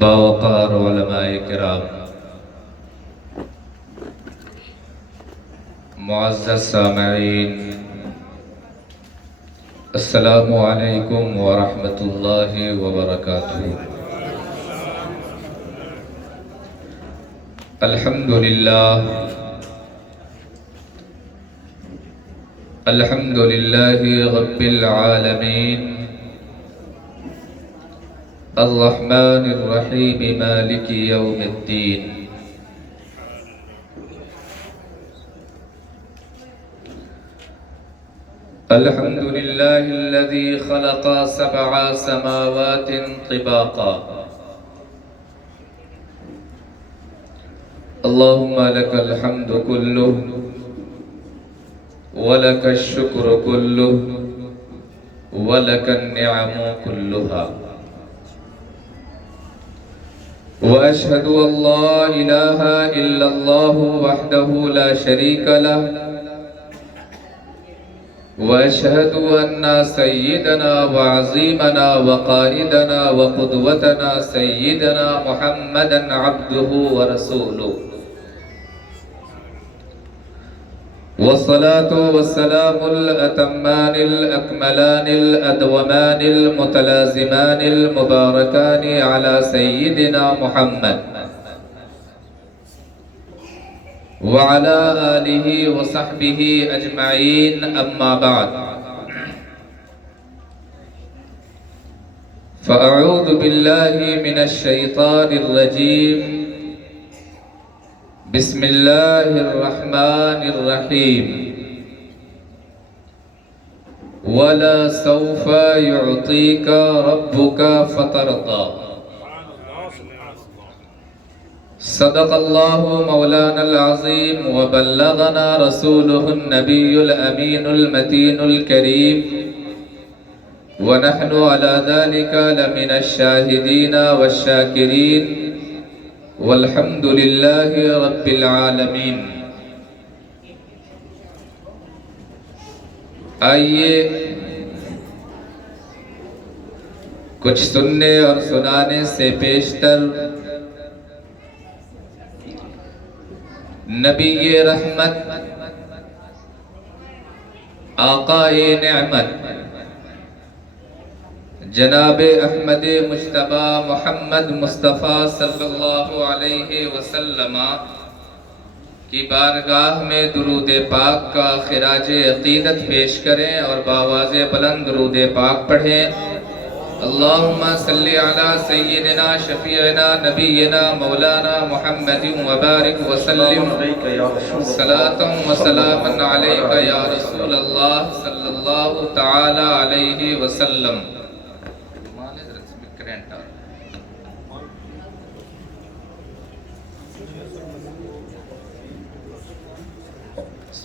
باوقار علماء کرام، معزز سامعین، السلام علیکم ورحمۃ اللہ وبرکاتہ۔ الحمد للہ رب العالمین، الرحمن الرحیم مالک یوم الدین۔ الحمد للہ الذی خلق 7 سماوات طباقا، اللہم لک الحمد کلہ ولک الشکر کلہ ولک النعم کلہا، وأشهد أن لا إله إلا الله وحده لا شريك له، وأشهد أن سيدنا وعظيمنا وقائدنا وقدوتنا سيدنا محمدا عبده ورسوله، والصلاة والسلام الأتمان الأكملان الأدومان المتلازمان المباركان على سيدنا محمد وعلى آله وصحبه أجمعين، أما بعد، فأعوذ بالله من الشيطان الرجيم، بسم اللہ الرحمن الرحیم، وَلَسَوْفَ يُعْطِيكَ رَبُّكَ فَتَرْضَى۔ صدق اللہ مولانا العظیم وبلغنا رسولہ النبی الامین المتین الکریم، ونحن على ذلك لمن الشاہدین والشاکرین، والحمد للہ رب العالمین۔ آئیے کچھ سننے اور سنانے سے پیشتر نبی رحمت، آقائے نعمت، جناب احمد مجتبی محمد مصطفیٰ صلی اللہ علیہ وسلم کی بارگاہ میں درود پاک کا خراج عقیدت پیش کریں اور بآواز بلند درود پاک پڑھیں۔ اللہم صلی علی سیدنا شفیعنا نبینا مولانا محمد وبارک وسلم، صلاة و سلاما علیک یا رسول اللہ صلی اللہ تعالی علیہ وسلم۔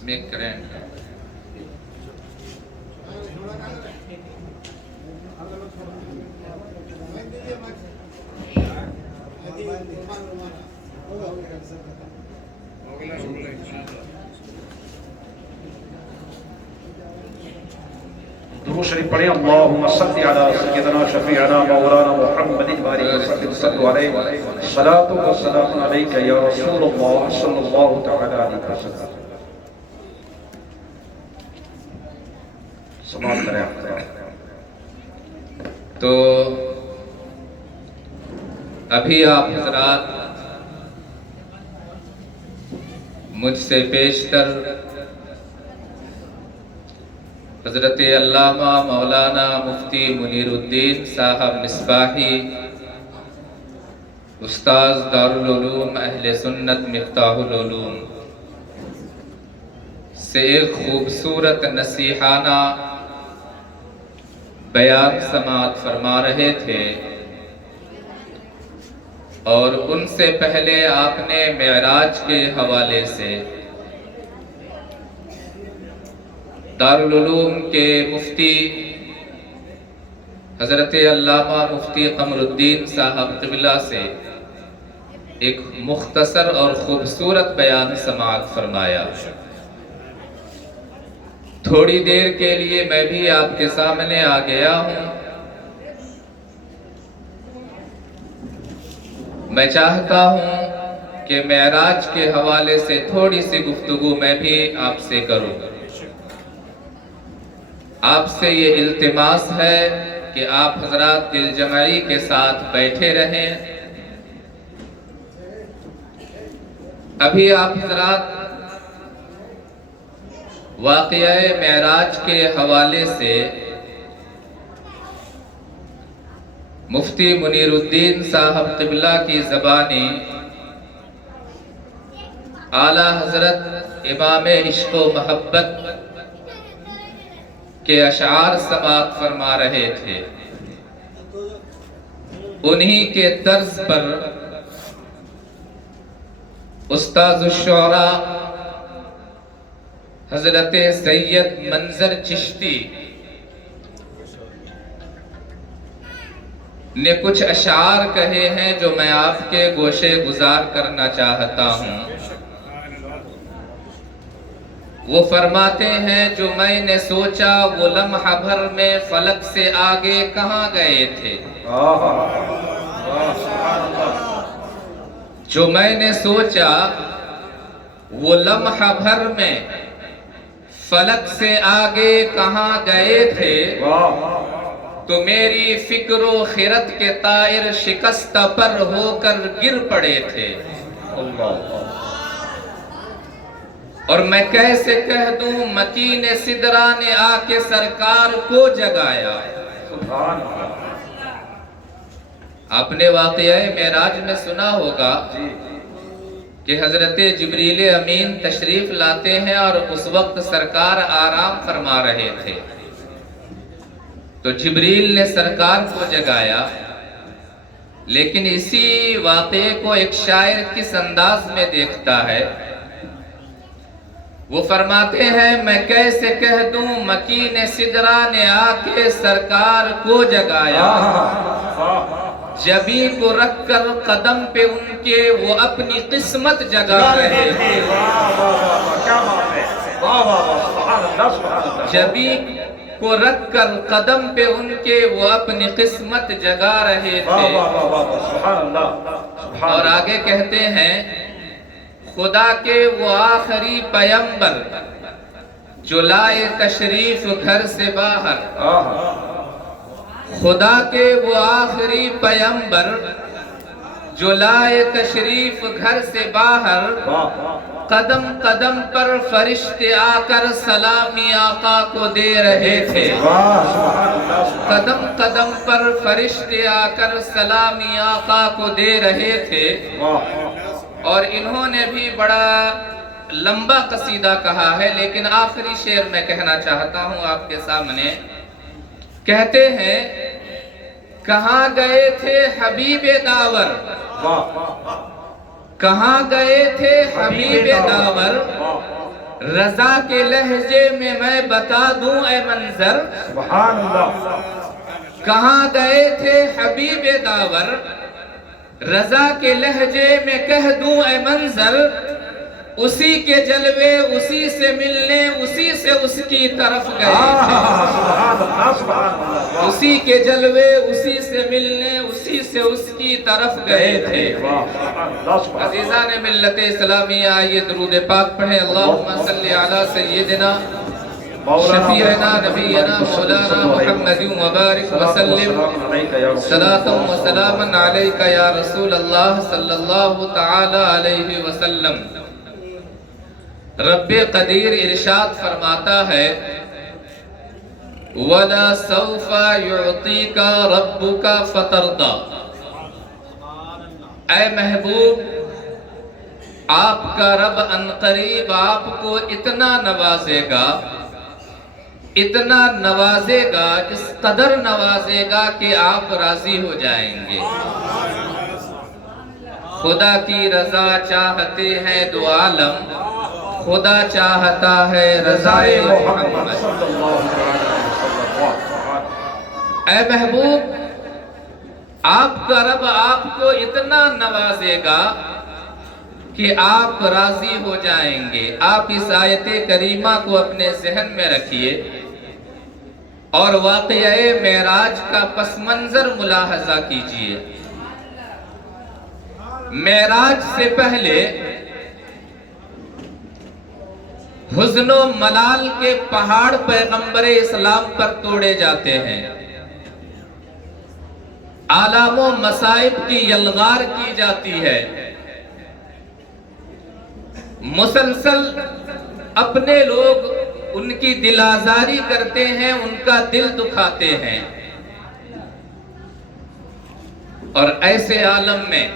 میں کرنٹ درود شریف پڑھیں۔ اللہم صلی علی سیدنا شفیعنا مولانا محمد بارک وسلم علیہ، صلاۃ و سلام علیک یا رسول اللہ صلی اللہ تعالی علیہ وسلم۔ سماعت کریں آپ۔ تو ابھی آپ حضرات مجھ سے پیشتر حضرت علامہ مولانا مفتی منیر الدین صاحب مصباحی، استاذ دارالعلوم اہل سنت مفتاح العلوم سے ایک خوبصورت نصیحانہ بیان سماعت فرما رہے تھے، اور ان سے پہلے آپ نے معراج کے حوالے سے دارالعلوم کے مفتی حضرت علامہ مفتی قمر الدین صاحب قبلہ سے ایک مختصر اور خوبصورت بیان سماعت فرمایا۔ تھوڑی دیر کے لیے میں بھی آپ کے سامنے آ گیا ہوں میں چاہتا ہوں کہ معراج کے حوالے سے تھوڑی سی گفتگو میں بھی آپ سے کروں۔ آپ سے یہ التماس ہے کہ آپ حضرات دل جمعی کے ساتھ بیٹھے رہیں۔ ابھی آپ حضرات واقعہ معراج کے حوالے سے مفتی منیر الدین صاحب قبلہ کی زبانی اعلیٰ حضرت امام عشق و محبت کے اشعار سماعت فرما رہے تھے۔ انہی کے طرز پر استاذ الشعراء حضرت سید منظر چشتی نے کچھ اشعار کہے ہیں جو میں آپ کے گوشے گزار کرنا چاہتا ہوں۔ وہ فرماتے ہیں جو میں نے سوچا وہ لمحہ بھر میں فلک سے آگے کہاں گئے تھے۔ جو میں نے سوچا وہ لمحہ بھر میں فلک سے آگے کہاں گئے تھے، تو میری فکر و خیرت کے طائر شکستہ پر ہو کر گر پڑے تھے۔ اور میں کیسے کہہ دوں مکین سدرا نے آ کے سرکار کو جگایا۔ آپ نے واقعہ معراج میں سنا ہوگا کہ حضرت جبریل امین تشریف لاتے ہیں اور اس وقت سرکار آرام فرما رہے تھے، تو جبریل نے سرکار کو جگایا۔ لیکن اسی واقعے کو ایک شاعر کس انداز میں دیکھتا ہے، وہ فرماتے ہیں میں کیسے کہہ دوں مکین سدرا نے آ کے سرکار کو جگایا، جبی کو رکھ کر قدم پہ ان کے وہ اپنی قسمت جگا رہے تھے۔ جبی کو رکھ کر قدم پہ ان کے وہ اپنی قسمت جگا رہے تھے۔ اور آگے کہتے ہیں خدا کے وہ آخری پیمبر جو لائے تشریف گھر سے باہر، خدا کے وہ آخری پیمبر جو لائے تشریف گھر سے باہر، قدم قدم پر فرشتے آ کر سلامی آقا کو دے رہے تھے۔ قدم قدم پر فرشتے آ کر سلامی آقا کو دے رہے تھے۔ اور انہوں نے بھی بڑا لمبا قصیدہ کہا ہے، لیکن آخری شعر میں کہنا چاہتا ہوں آپ کے سامنے۔ کہتے ہیں کہاں گئے تھے حبیب داور، کہاں گئے تھے حبیب داور، رضا کے لہجے میں بتا دوں اے منظر۔ کہاں گئے تھے حبیب داور، رضا کے لہجے میں کہہ دوں اے منظر، اسی کے جلوے اسی سے ملنے اسی سے اس کی طرف گئے تھے۔ اسی کے جلوے اسی سے ملنے اسی سے اس کی طرف گئے تھے۔ عزیزان ملت اسلامیہ آئیے درود پاک پڑھیں۔ اللہم صلی علی سیدنا شفیعنا نبینا مولانا محمد وبارک وسلم، صلاۃ و سلام علیک یا رسول اللہ صلی اللہ تعالی علیہ وسلم۔ رب قدیر ارشاد فرماتا ہے وَلَا سَوْفَ يُعْطِيكَ رَبُّكَ فَتَرْضَى۔ اے محبوب، آپ کا رب عنقریب آپ کو اتنا نوازے گا، اتنا نوازے گا، اس قدر نوازے گا کہ آپ راضی ہو جائیں گے۔ خدا کی رضا چاہتے ہیں دو عالم، خدا چاہتا ہے رضائے محمد۔ اے محبوب، آپ کا رب آپ کو اتنا نوازے گا کہ آپ راضی ہو جائیں گے۔ آپ اس آیت کریمہ کو اپنے ذہن میں رکھیے اور واقعہ معراج کا پس منظر ملاحظہ کیجئے۔ معراج سے پہلے حزن و ملال کے پہاڑ پیغمبر اسلام پر توڑے جاتے ہیں، آلام و مصائب کی یلغار کی جاتی ہے، مسلسل اپنے لوگ ان کی دل آزاری کرتے ہیں، ان کا دل دکھاتے ہیں، اور ایسے عالم میں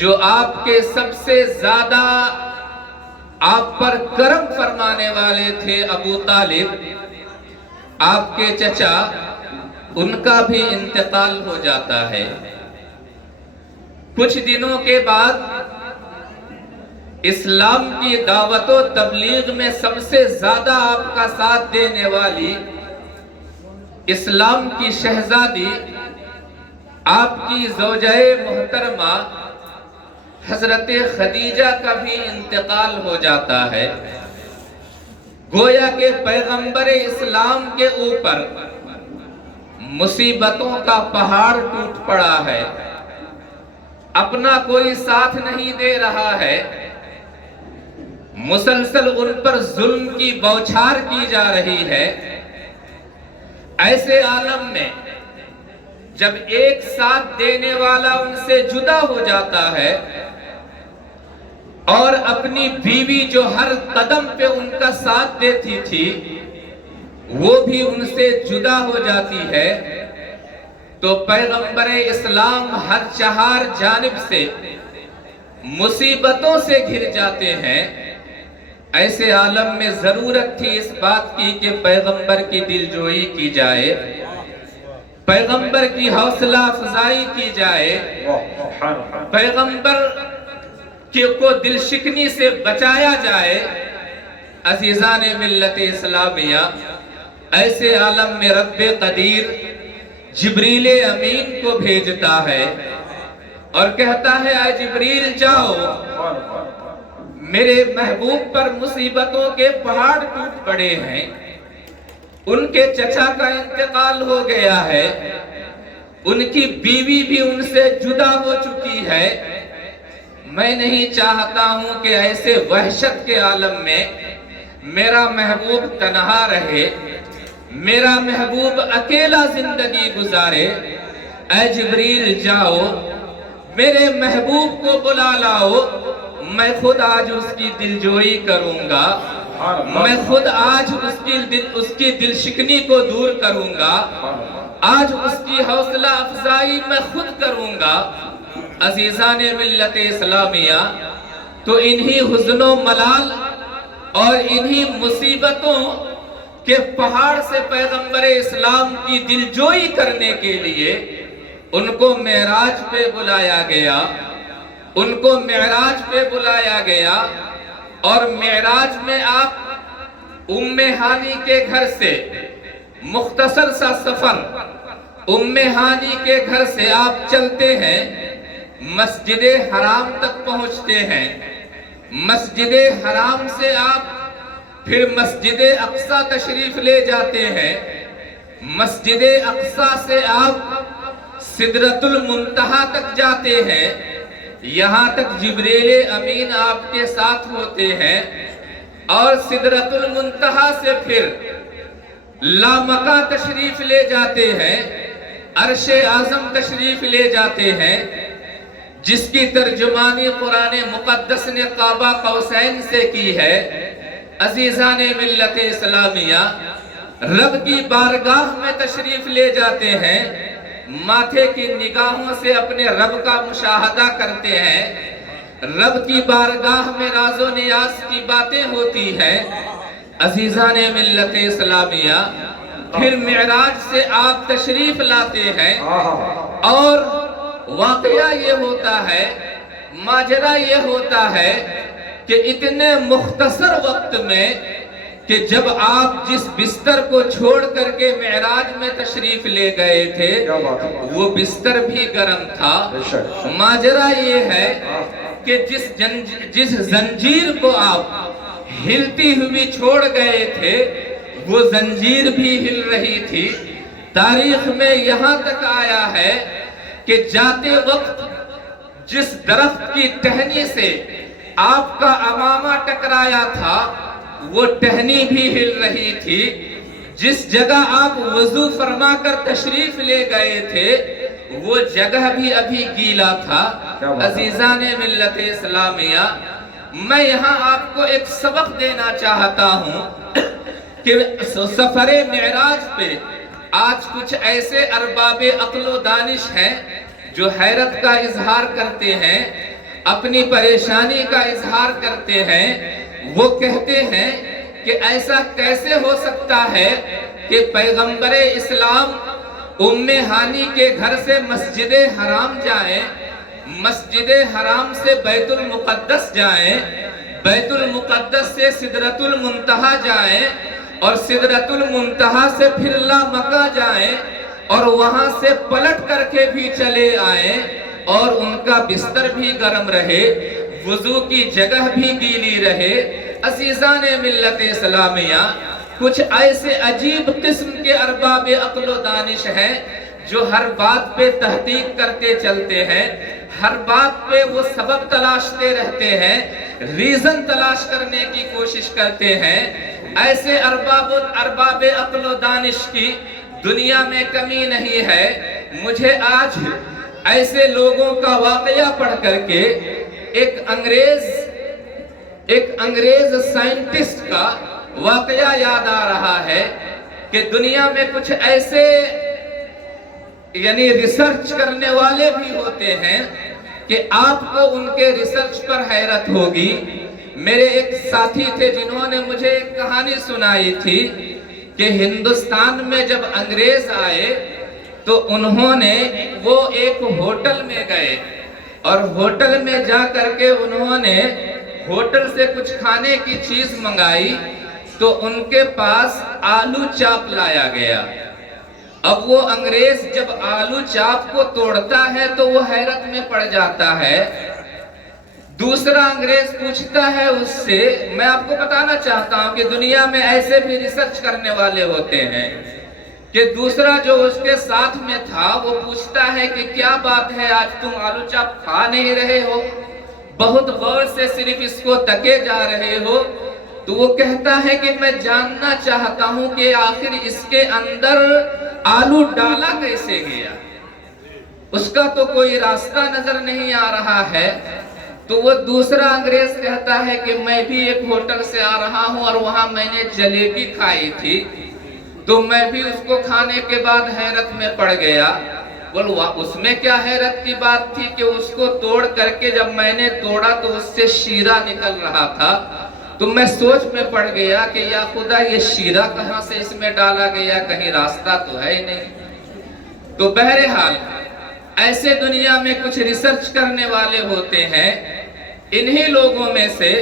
جو آپ کے سب سے زیادہ آپ پر کرم فرمانے والے تھے ابو طالب، آپ کے چچا، ان کا بھی انتقال ہو جاتا ہے۔ کچھ دنوں کے بعد اسلام کی دعوت و تبلیغ میں سب سے زیادہ آپ کا ساتھ دینے والی اسلام کی شہزادی، آپ کی زوجہ محترمہ حضرت خدیجہ کا بھی انتقال ہو جاتا ہے۔ گویا کہ پیغمبر اسلام کے اوپر مصیبتوں کا پہاڑ ٹوٹ پڑا ہے، اپنا کوئی ساتھ نہیں دے رہا ہے، مسلسل ان پر ظلم کی بوچھار کی جا رہی ہے۔ ایسے عالم میں جب ایک ساتھ دینے والا ان سے جدا ہو جاتا ہے اور اپنی بیوی جو ہر قدم پہ ان کا ساتھ دیتی تھی وہ بھی ان سے جدا ہو جاتی ہے، تو پیغمبر اسلام ہر چہار جانب سے مصیبتوں سے گھر جاتے ہیں۔ ایسے عالم میں ضرورت تھی اس بات کی کہ پیغمبر کی دلجوئی کی جائے، پیغمبر کی حوصلہ افزائی کی جائے، پیغمبر کو دل شکنی سے بچایا جائے۔ عزیزان ملت اسلامیہ، ایسے عالم میں رب قدیر جبریل امین کو بھیجتا ہے اور کہتا ہے، اے جبریل جاؤ، میرے محبوب پر مصیبتوں کے پہاڑ ٹوٹ پڑے ہیں، ان کے چچا کا انتقال ہو گیا ہے، ان کی بیوی بھی ان سے جدا ہو چکی ہے، میں نہیں چاہتا ہوں کہ ایسے وحشت کے عالم میں میرا محبوب تنہا رہے، میرا محبوب اکیلا زندگی گزارے، اے جبریل جاؤ، میرے محبوب کو بلا لاؤ، میں خود آج اس کی دلجوئی کروں گا، میں خود آج اس کی دل شکنی کو دور کروں گا، آج اس کی حوصلہ افزائی میں خود کروں گا۔ عزیزان ملت اسلامیہ، تو انہی حزن و ملال اور انہی مصیبتوں کے پہاڑ سے پیغمبر اسلام کی دلجوئی کرنے کے لیے ان کو معراج پہ بلایا گیا، ان کو معراج پہ بلایا گیا، اور معراج میں آپ ام ہانی کے گھر سے مختصر سا سفر، ام ہانی کے گھر سے آپ چلتے ہیں، مسجد حرام تک پہنچتے ہیں، مسجد حرام سے آپ پھر مسجد اقصی تشریف لے جاتے ہیں، مسجد اقصی سے آپ سدرۃ المنتہا تک جاتے ہیں، یہاں تک جبریل امین آپ کے ساتھ ہوتے ہیں، اور سدرۃ المنتہا سے پھر لامکاں تشریف لے جاتے ہیں، عرش اعظم تشریف لے جاتے ہیں، جس کی ترجمانی قرآن مقدس نے قاب قوسین سے کی ہے۔ عزیزان ملت اسلامیہ، رب کی بارگاہ میں تشریف لے جاتے ہیں، ماتھے کی نگاہوں سے اپنے رب کا مشاہدہ کرتے ہیں، رب کی بارگاہ میں راز و نیاز کی باتیں ہوتی ہیں۔ عزیزان ملت اسلامیہ، پھر معراج سے آپ تشریف لاتے ہیں، اور واقعہ یہ ہوتا ہے، ماجرا یہ ہوتا ہے کہ اتنے مختصر وقت میں کہ جب آپ جس بستر کو چھوڑ کر کے معراج میں تشریف لے گئے تھے وہ بستر بھی گرم تھا۔ ماجرا یہ ہے کہ جس زنجیر کو آپ ہلتی ہوئی چھوڑ گئے تھے وہ زنجیر بھی ہل رہی تھی۔ تاریخ میں یہاں تک آیا ہے کہ جاتے وقت جس درخت کی ٹہنی سے آپ کا امامہ ٹکرایا تھا وہ ٹہنی بھی ہل رہی تھی، جس جگہ آپ وضو فرما کر تشریف لے گئے تھے وہ جگہ بھی ابھی گیلا تھا۔ عزیزان ملت اسلامیہ، میں یہاں آپ کو ایک سبق دینا چاہتا ہوں کہ سفر معراج پہ آج کچھ ایسے ارباب عقل و دانش ہیں جو حیرت کا اظہار کرتے ہیں، اپنی پریشانی کا اظہار کرتے ہیں۔ وہ کہتے ہیں کہ ایسا کیسے ہو سکتا ہے کہ پیغمبر اسلام ام ہانی کے گھر سے مسجد حرام جائیں، مسجد حرام سے بیت المقدس جائیں، بیت المقدس سے سدرۃ المنتہا جائیں، اور سدرۃ المنتہا سے پھر لا مکہ جائیں، اور وہاں سے پلٹ کر کے بھی چلے آئیں، اور ان کا بستر بھی گرم رہے، وضو کی جگہ بھی گیلی رہے۔ عزیزان ملت اسلامیہ، کچھ ایسے عجیب قسم کے ارباب عقل و دانش ہیں جو ہر بات پہ تحقیق کرتے چلتے ہیں، ہر بات پہ وہ سبب تلاشتے رہتے ہیں، ریزن تلاش کرنے کی کوشش کرتے ہیں۔ ایسے ارباب عقل و دانش کی دنیا میں کمی نہیں ہے۔ مجھے آج ایسے لوگوں کا واقعہ پڑھ کر کے ایک انگریز سائنٹسٹ کا واقعہ یاد آ رہا ہے کہ دنیا میں کچھ ایسے یعنی ریسرچ کرنے والے بھی ہوتے ہیں کہ آپ کو ان کے ریسرچ پر حیرت ہوگی۔ میرے ایک ساتھی تھے جنہوں نے مجھے ایک کہانی سنائی تھی کہ ہندوستان میں جب انگریز آئے تو انہوں نے وہ ایک ہوٹل میں گئے، اور ہوٹل میں جا کر کے انہوں نے ہوٹل سے کچھ کھانے کی چیز منگائی تو ان کے پاس آلو چاپ لایا گیا۔ اب وہ انگریز جب آلو چاپ کو توڑتا ہے تو وہ حیرت میں پڑ جاتا ہے۔ دوسرا انگریز پوچھتا ہے اس سے، میں آپ کو بتانا چاہتا ہوں کہ دنیا میں ایسے بھی ریسرچ کرنے والے ہوتے ہیں، کہ دوسرا جو اس کے ساتھ میں تھا وہ پوچھتا ہے کہ کیا بات ہے آج تم آلو چاپ کھا نہیں رہے ہو، بہت غور سے صرف اس کو تکے جا رہے ہو؟ تو وہ کہتا ہے کہ میں جاننا چاہتا ہوں کہ آخر اس کے اندر آلو ڈالا کیسے گیا، اس کا تو کوئی راستہ نظر نہیں آ رہا ہے۔ تو وہ دوسرا انگریز کہتا ہے کہ میں بھی ایک ہوٹل سے آ رہا ہوں اور وہاں میں نے جلیبی کھائی تھی، تو میں بھی اس کو کھانے کے بعد حیرت میں پڑ گیا۔ بولو اس میں کیا حیرت کی بات تھی کہ اس کو توڑ کر کے جب میں نے توڑا تو اس سے شیرہ نکل رہا تھا، تو میں سوچ میں پڑ گیا کہ یا خدا یہ شیرہ کہاں سے اس میں ڈالا گیا، کہیں راستہ تو ہے ہی نہیں۔ تو بہرحال ایسے دنیا میں کچھ ریسرچ کرنے والے ہوتے ہیں۔ انہی لوگوں میں سے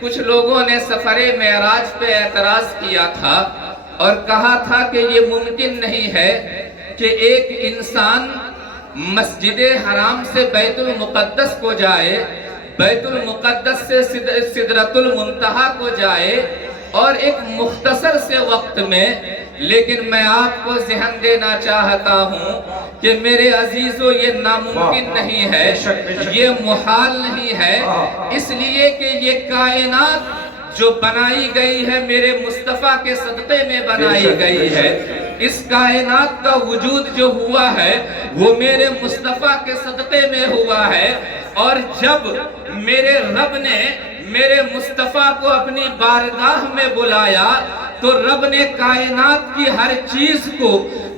کچھ لوگوں نے سفر معراج پہ اعتراض کیا تھا اور کہا تھا کہ یہ ممکن نہیں ہے کہ ایک انسان مسجد حرام سے بیت المقدس کو جائے، بیت المقدس سے سدرۃ المنتہا کو جائے، اور ایک مختصر سے وقت میں۔ لیکن میں آپ کو ذہن دینا چاہتا ہوں کہ میرے عزیزو یہ ناممکن نہیں ہے، یہ محال نہیں ہے، اس لیے کہ یہ کائنات جو بنائی گئی ہے میرے مصطفیٰ کے صدقے میں بنائی گئی ہے، اس کائنات کا وجود جو ہوا ہے وہ میرے مصطفیٰ کے صدقے میں ہوا ہے۔ اور جب میرے رب نے میرے مصطفیٰ کو اپنی بارگاہ میں بلایا تو رب نے کائنات کی ہر چیز کو،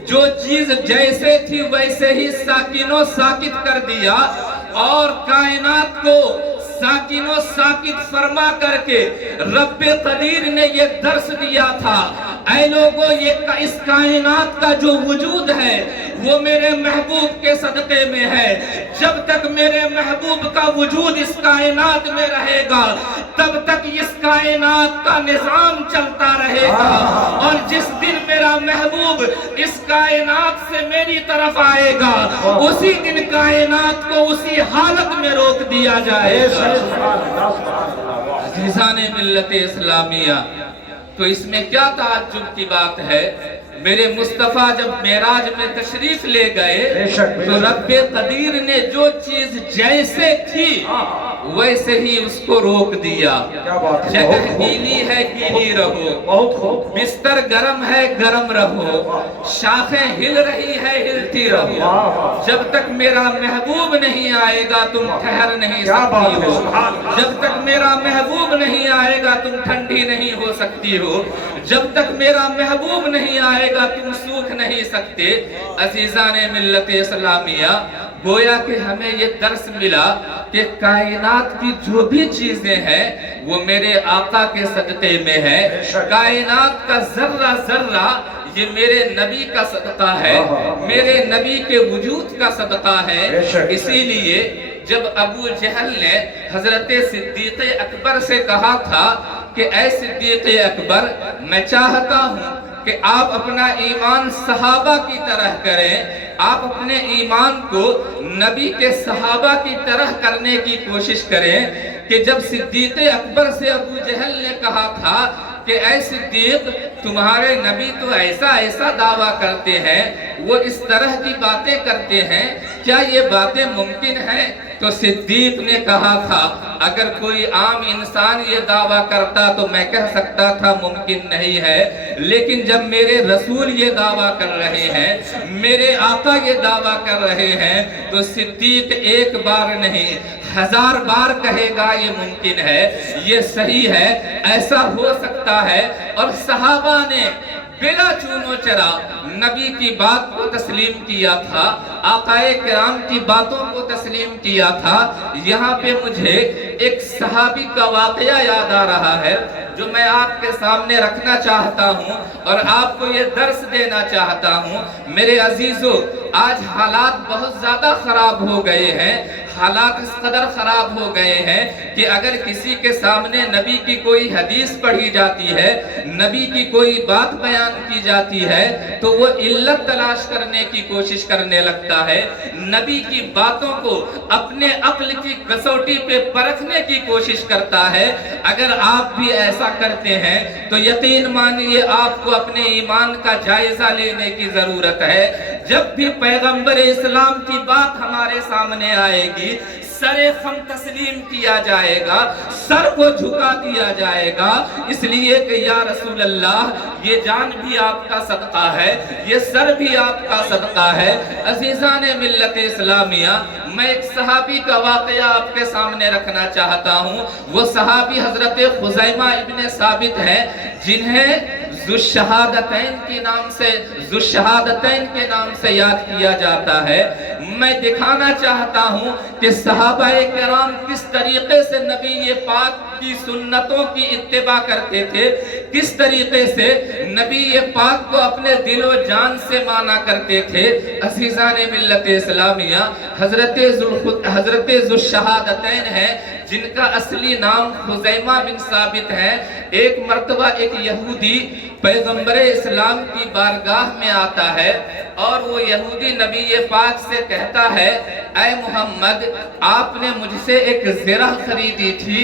جو چیز جیسے تھی ویسے ہی ساکن و ساکت کر دیا، اور کائنات کو ساکن و ساکت فرما کر کے رب قدیر نے یہ درس دیا تھا، اے لوگو یہ اس کائنات کا جو وجود ہے وہ میرے محبوب کے صدقے میں ہے۔ جب تک میرے محبوب کا وجود اس کائنات میں رہے گا تب تک اس کائنات کا نظام چلتا رہے گا، اور جس دن میرا محبوب اس کائنات سے میری طرف آئے گا اسی دن کائنات کو اسی حالت میں روک دیا جائے گا۔ عزیزان ملت اسلامیہ، تو اس میں کیا تعجب کی بات ہے میرے مصطفیٰ جب معراج میں تشریف لے گئے بے شک تو رب قدیر نے جو چیز جیسے تھی ویسے ہی اس کو روک دیا۔ کیا بات ہے، جگہ بہت خوب، گیلی ہے گیلی رہو، بہت خوب، بستر گرم ہے گرم رہو، شاخیں ہل رہی ہے ہلتی رہو، جب تک میرا محبوب نہیں آئے گا تم ٹھہر نہیں کیا بات سکتی ہے، ہو، سبحان اللہ۔ جب تک میرا محبوب نہیں آئے گا تم ٹھنڈی نہیں ہو سکتی ہو، جب تک میرا محبوب نہیں آئے گا تم سوکھ نہیں سکتے۔ عزیزان ملت اسلامیہ، گویا کہ ہمیں یہ درس ملا کہ کائنات کی جو بھی چیزیں ہیں وہ میرے آقا کے صدقے میں ہے، کائنات کا ذرہ ذرہ یہ میرے نبی کا صدقہ ہے، میرے نبی کے وجود کا صدقہ ہے۔ اسی لیے جب ابو جہل نے حضرت صدیق اکبر سے کہا تھا کہ اے صدیق اکبر، میں چاہتا ہوں کہ آپ اپنا ایمان صحابہ کی طرح کریں، آپ اپنے ایمان کو نبی کے صحابہ کی طرح کرنے کی کوشش کریں، کہ جب صدیق اکبر سے ابو جہل نے کہا تھا کہ اے صدیق، تمہارے نبی تو ایسا ایسا دعویٰ کرتے ہیں، وہ اس طرح کی باتیں کرتے ہیں، کیا یہ باتیں ممکن ہیں؟ تو صدیق نے کہا تھا اگر کوئی عام انسان یہ دعویٰ کرتا تو میں کہہ سکتا تھا ممکن نہیں ہے، لیکن جب میرے رسول یہ دعویٰ کر رہے ہیں، میرے آقا یہ دعویٰ کر رہے ہیں، تو صدیق ایک بار نہیں 1000 بار کہے گا یہ ممکن ہے، یہ صحیح ہے، ایسا ہو سکتا ہے۔ اور صحابہ نے بلا چون و چرا نبی کی بات کو تسلیم کیا تھا، آقا کرام کی باتوں کو تسلیم کیا تھا۔ یہاں پہ مجھے ایک صحابی کا واقعہ یاد آ رہا ہے جو میں آپ کے سامنے رکھنا چاہتا ہوں اور آپ کو یہ درس دینا چاہتا ہوں۔ میرے عزیزو، آج حالات بہت زیادہ خراب ہو گئے ہیں، حالات اس قدر خراب ہو گئے ہیں کہ اگر کسی کے سامنے نبی کی کوئی حدیث پڑھی جاتی ہے، نبی کی کوئی بات بیان کی جاتی ہے تو وہ علت تلاش کرنے کی کوشش کرنے لگتا ہے، نبی کی باتوں کو اپنے عقل کی کسوٹی پہ پرکھنے کی کوشش کرتا ہے۔ اگر آپ بھی ایسا کرتے ہیں تو یقین مانیے آپ کو اپنے ایمان کا جائزہ لینے کی ضرورت ہے۔ جب بھی پیغمبر اسلام کی بات ہمارے سامنے آئے گی، سر خم تسلیم کیا جائے گا، سر کو جھکا دیا جائے گا، اس لیے کہ یا رسول اللہ یہ جان بھی آپ کا صدقہ ہے، یہ سر بھی آپ کا صدقہ ہے۔ عزیزان ملت اسلامیہ، میں ایک صحابی کا واقعہ آپ کے سامنے رکھنا چاہتا ہوں۔ وہ صحابی حضرت خزیمہ ابن ثابت ہیں جنہیں ذو الشہادتین کے نام سے یاد کیا جاتا ہے۔ میں دکھانا چاہتا ہوں کہ صحابہ کرام کس طریقے سے نبی پاک کی سنتوں کی اتباع کرتے تھے، کس طریقے سے نبی پاک کو اپنے دل و جان سے مانا کرتے تھے۔ عزیزان ملت اسلامیہ، حضرت ذو الشہادتین ہیں جن کا اصلی نام خزیمہ بن ثابت ہے۔ ایک مرتبہ ایک یہودی پیغمبر اسلام کی بارگاہ میں آتا ہے اور وہ یہودی نبی پاک سے کہتا ہے اے محمد، آپ نے مجھ سے ایک زرہ خریدی تھی،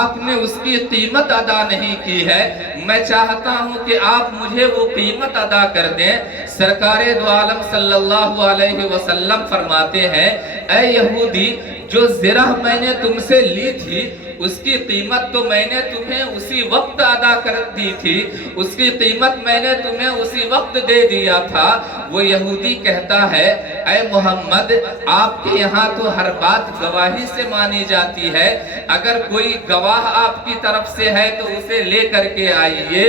آپ نے اس کی قیمت ادا نہیں کی ہے، میں چاہتا ہوں کہ آپ مجھے وہ قیمت ادا کر دیں۔ سرکار دو عالم صلی اللہ علیہ وسلم فرماتے ہیں اے یہودی، جو زرہ میں نے تم سے لی تھی اس کی قیمت تو میں نے تمہیں اسی وقت ادا کر دی تھی، اس کی قیمت میں نے تمہیں اسی وقت دے دیا تھا۔ وہ یہودی کہتا ہے اے محمد، آپ کے یہاں تو ہر بات گواہی سے مانی جاتی ہے، اگر کوئی گواہ آپ کی طرف سے ہے تو اسے لے کر کے آئیے۔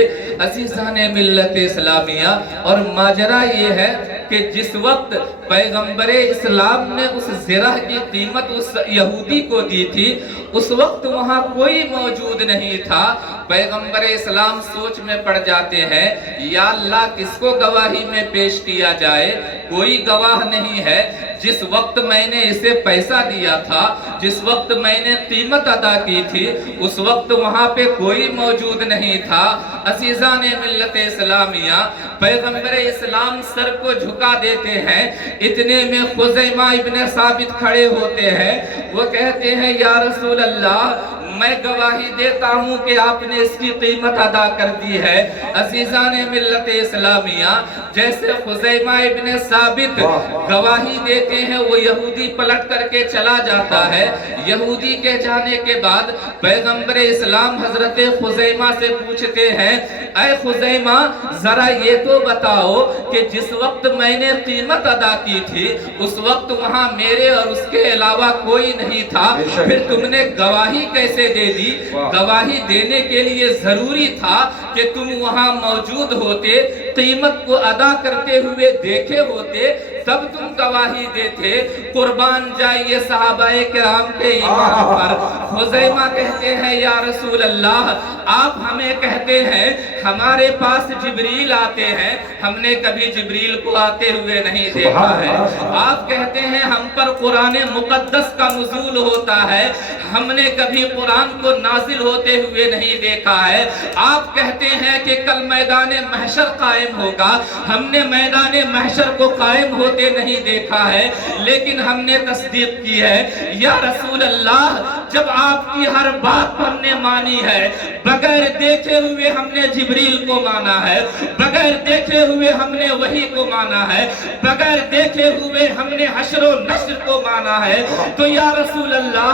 عزیزان ملت اسلامیہ، اور ماجرا یہ ہے کہ جس وقت پیغمبر اسلام نے اس زرہ کی قیمت اس یہودی کو دی تھی، اس وقت وہاں کوئی موجود نہیں تھا۔ پیغمبر اسلام سوچ میں پڑ جاتے ہیں یا اللہ کس کو گواہی میں پیش کیا جائے، کوئی گواہ نہیں ہے۔ جس وقت میں نے اسے پیسہ دیا تھا، جس وقت میں نے قیمت ادا کی تھی، اس وقت وہاں پہ کوئی موجود نہیں تھا۔ عزیزان ملت اسلامیہ، پیغمبر اسلام سر کو جھکا دیتے ہیں، اتنے میں خزیمہ ابن ثابت کھڑے ہوتے ہیں، وہ کہتے ہیں یا رسول اللہ، میں گواہی دیتا ہوں کہ آپ نے اس کی قیمت ادا کر دی ہے۔ عزیزان ملت اسلامیہ، جیسے خزیمہ ابن ثابت گواہی دیتے ہیں، وہ یہودی پلٹ کر کے چلا جاتا ہے۔ یہودی کے جانے کے بعد پیغمبر اسلام حضرت خزیمہ سے پوچھتے ہیں، اے خزیمہ ذرا یہ تو بتاؤ کہ جس وقت میں نے قیمت ادا کی تھی اس وقت وہاں میرے اور اس کے علاوہ کوئی نہیں تھا، پھر تم نے گواہی کیسے دے دی؟ گواہی دینے کے لیے ضروری تھا کہ تم وہاں موجود ہوتے، قیمت کو ادا کرتے ہوئے دیکھے ہوتے، تب تم گواہی دیتے۔ قربان جائیے صحابہ کرام کے ایمان پر۔ خزیمہ کہتے ہیں یا رسول اللہ، آپ ہمیں کہتے ہیں ہمارے پاس جبریل آتے ہیں، ہم نے کبھی جبریل کو آتے ہوئے نہیں دیکھا ہے۔ آپ کہتے ہیں ہم پر قرآن مقدس کا نزول ہوتا ہے، ہم نے کبھی قرآن کو نازل ہوتے ہوئے نہیں دیکھا ہے۔ آپ کہتے ہیں کہ کل میدان محشر قائم ہوگا، ہم نے میدان محشر کو قائم ہوتے نہیں دیکھا ہے، لیکن ہم نے تصدیق کی ہے۔ یا رسول اللہ، جب آپ کی ہر بات ہم نے مانی ہے، بغیر دیکھے ہوئے ہم نے جبریل کو مانا ہے، بغیر دیکھے ہوئے ہم نے وحی کو مانا ہے، بغیر دیکھے ہوئے ہم نے حشر و نشر کو مانا ہے، تو یا رسول اللہ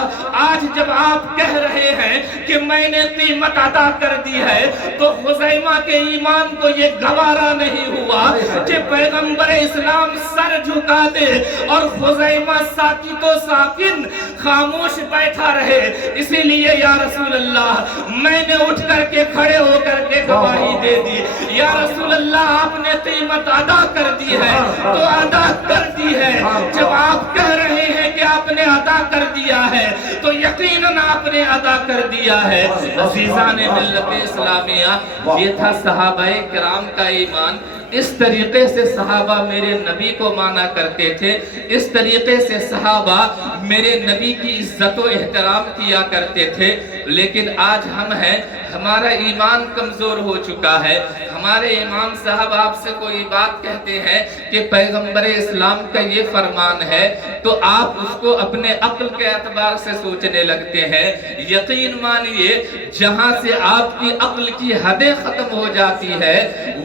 آج جب آپ کہہ رہے ہیں کہ میں نے قیمت ادا کر دی ہے، تو خزیمہ کے ایمان کو یہ گوارا نہیں ہوا کہ پیغمبر اسلام سر جھکا دے اور خزیمہ ساکت و ساکن خاموش بیٹھا رہے۔ اسی لیے یا رسول اللہ میں نے اٹھ کر کے کھڑے ہو کر کے گواہی دے دی۔ یا رسول اللہ آپ نے قیمت ادا کر دی ہے تو ادا کر دی ہے۔ جب آپ کہہ رہے ہیں کہ آپ نے ادا کر دیا ہے تو یقیناً آپ نے ادا کر دیا ہے۔ عزیزان ملت اسلامیہ، یہ تھا صحابہ کرام کا ایمان۔ اس طریقے سے صحابہ میرے نبی کو مانا کرتے تھے، اس طریقے سے صحابہ میرے نبی کی عزت و احترام کیا کرتے تھے۔ لیکن آج ہم ہیں، ہمارا ایمان کمزور ہو چکا ہے۔ ہمارے امام صاحب آپ سے کوئی بات کہتے ہیں کہ پیغمبر اسلام کا یہ فرمان ہے تو آپ اس کو اپنے عقل کے اعتبار سے سوچنے لگتے ہیں۔ یقین مانیے جہاں سے آپ کی عقل کی حدیں ختم ہو جاتی ہے،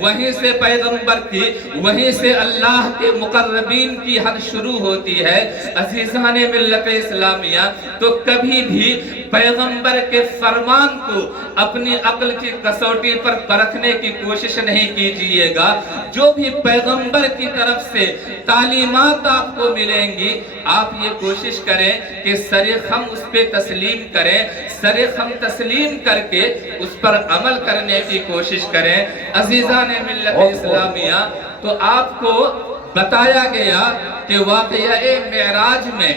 وہیں سے پیغمبر کی، وہیں سے اللہ کے مقربین کی حد شروع ہوتی ہے۔ عزیزان ملت اسلامیہ، تو کبھی بھی پیغمبر کے فرمان کو اپنی عقل کی کسوٹی پر پرکھنے کی کوشش نہیں کیجئے گا۔ جو بھی پیغمبر کی طرف سے تعلیمات آپ کو ملیں گی، آپ یہ کوشش کریں کہ سرخم اس پہ تسلیم کریں، سرخم تسلیم کر کے اس پر عمل کرنے کی کوشش کریں۔ عزیزان ملت اسلامیہ، تو آپ کو بتایا گیا کہ واقعہ معراج میں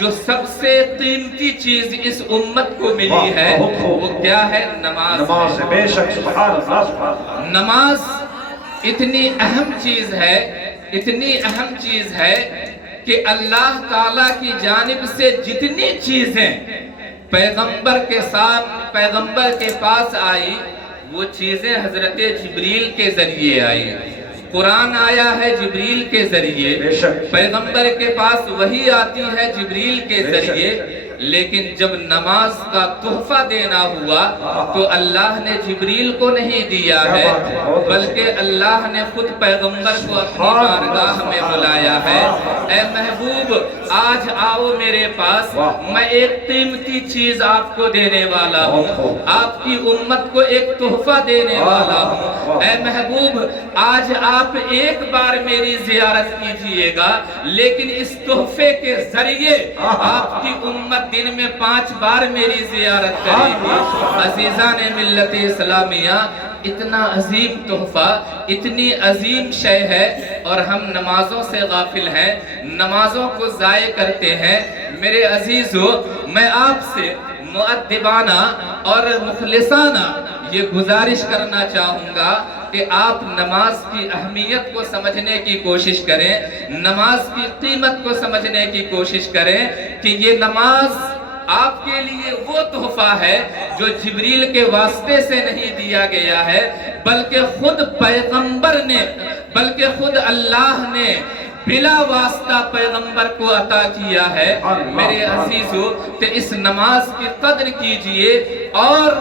جو سب سے قیمتی چیز اس امت کو ملی ہے وہ کیا ہے؟ نماز۔ بے شک سبحان اللہ۔ نماز اتنی اہم چیز ہے، اتنی اہم چیز ہے کہ اللہ تعالیٰ کی جانب سے جتنی چیزیں پیغمبر کے ساتھ، پیغمبر کے پاس آئی، وہ چیزیں حضرت جبریل کے ذریعے آئی۔ قرآن آیا ہے جبریل کے ذریعے، پیغمبر کے پاس وحی آتی ہے جبریل کے ذریعے، لیکن جب نماز کا تحفہ دینا ہوا تو اللہ نے جبریل کو نہیں دیا ہے، بلکہ اللہ نے خود پیغمبر کو اپنی بارگاہ میں بلایا ہے۔ اے محبوب، آج آؤ میرے پاس، میں ایک قیمتی چیز آپ کو دینے والا ہوں، آپ کی امت کو ایک تحفہ دینے والا ہوں۔ اے محبوب، آج آپ ایک بار میری زیارت کیجئے گا، لیکن اس تحفے کے ذریعے آپ کی امت دن میں 5 بار میری زیارت کرے گی۔ عزیزان ملت اسلامیہ، اتنا عظیم تحفہ، اتنی عظیم شے ہے اور ہم نمازوں سے غافل ہیں، نمازوں کو ضائع کرتے ہیں۔ میرے عزیزو، میں آپ سے مؤدبانہ اور مخلصانہ یہ گزارش کرنا چاہوں گا کہ آپ نماز کی اہمیت کو سمجھنے کی کوشش کریں، نماز کی قیمت کو سمجھنے کی کوشش کریں کہ یہ نماز آپ کے لیے وہ تحفہ ہے جو جبریل کے واسطے سے نہیں دیا گیا ہے، بلکہ خود پیغمبر نے، بلکہ خود اللہ نے بلا واسطہ پیغمبر کو عطا کیا ہے۔ میرے عزیزو کہ اس نماز کی قدر کیجئے اور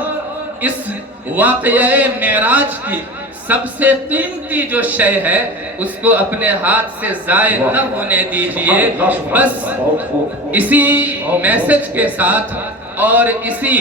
اس واقعہ معراج کی سب سے قیمتی جو شے ہے اس کو اپنے ہاتھ سے ضائع نہ ہونے دیجئے۔ بس اسی میسج کے ساتھ اور اسی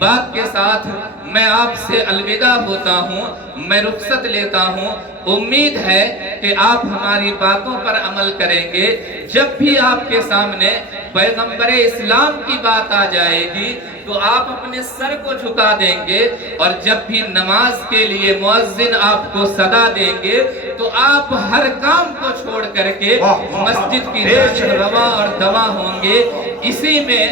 بات کے ساتھ میں آپ سے الوداع ہوتا ہوں، میں رخصت لیتا ہوں۔ امید ہے کہ آپ ہماری باتوں پر عمل کریں گے۔ جب بھی آپ کے سامنے پیغمبر اسلام کی بات آ جائے گی تو آپ اپنے سر کو جھکا دیں گے، اور جب بھی نماز کے لیے مؤذن آپ کو صدا دیں گے تو آپ ہر کام کو چھوڑ کر کے مسجد کی جانب رواں اور دواں ہوں گے۔ اسی میں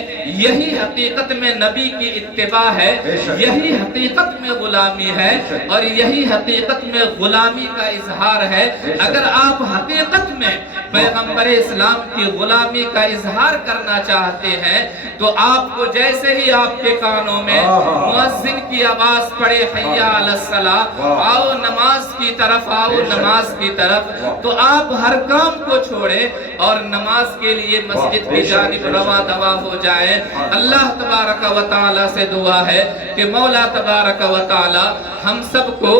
یہی حقیقت میں نبی کی اتباع ہے، یہی حقیقت میں غلامی ہے، اور یہی حقیقت میں غلامی کا اظہار ہے۔ اگر آپ حقیقت میں پیغمبر اسلام کی غلامی کا اظہار کرنا چاہتے ہیں تو آپ کو جیسے ہی آپ کے کانوں میں مؤذن کی آواز پڑے حی علی الصلاۃ، آؤ نماز کی طرف، آؤ نماز کی طرف، تو آپ ہر کام کو چھوڑیں اور نماز کے لیے مسجد کی جانب رواں دواں ہو جائیں۔ اللہ تبارک و تعالی سے دعا ہے کہ مولا تبارک و تعالی ہم سب کو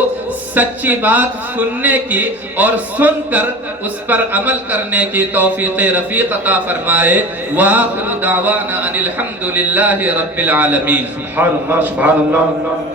سچی بات سننے کی اور سن کر اس پر عمل کرنے کی توفیق رفیق عطا فرمائے۔ وآخر دعوانا ان الحمدللہ رب العالمین۔ سبحان اللہ، سبحان اللہ۔